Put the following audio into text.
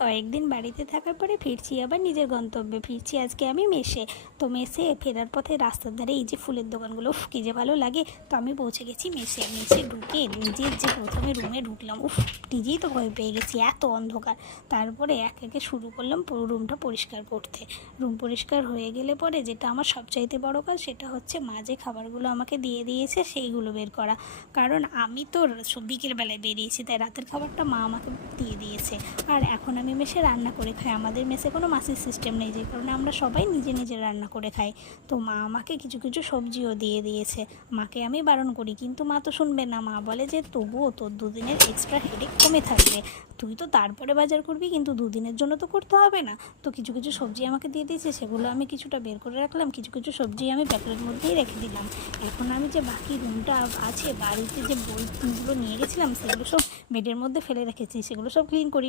কয়েকদিন বাড়িতে থাকার পরে ফিরছি আবার নিজের গন্তব্যে, ফিরছি আজকে আমি মেসে। তো মেসে ফেরার পথে রাস্তার ধারে এই যে ফুলের দোকানগুলো, কী যে ভালো লাগে। তো আমি পৌঁছে গেছি মেসে। মেসে ঢুকে নিজের যে প্রথমে রুমে ঢুকলাম, নিজেই তো ভয় পেয়ে গেছি, এত অন্ধকার। তারপরে এক একে শুরু করলাম পুরো রুমটা পরিষ্কার করতে। রুম পরিষ্কার হয়ে গেলে পরে যেটা আমার সবচাইতে বড় কাজ, সেটা হচ্ছে মা যে খাবারগুলো আমাকে দিয়ে দিয়েছে সেইগুলো বের করা। কারণ আমি তো বিকেলবেলায় বেরিয়েছি, তাই রাতের খাবারটা মা আমাকে দিয়ে দিয়েছে। আর এখন আমি মেসে রান্না করে খাই। আমাদের মেসে কোনো মাসির সিস্টেম নেই, যে কারণে আমরা সবাই নিজে নিজে রান্না করে খাই। তো মা আমাকে কিছু কিছু সবজিও দিয়ে দিয়েছে। মাকে আমি বারণ করি, কিন্তু মা তো শুনবে না। মা বলে যে তবুও তোর দুদিনের এক্সট্রা হেডেক কমে থাকবে, তুই তো তারপরে বাজার করবি, কিন্তু দুদিনের জন্য তো করতে হবে না। তো কিছু কিছু সবজি আমাকে দিয়ে দিয়েছে, সেগুলো আমি কিছুটা বের করে রাখলাম, কিছু কিছু সবজি আমি প্যাকেটের মধ্যেই রেখে দিলাম। এখন আমি যে বাকি রুমটা আছে, বাড়িতে যে বইগুলো নিয়ে গেছিলাম সেগুলো সব বেডের মধ্যে ফেলে রেখেছি, সেগুলো সব ক্লিন করি।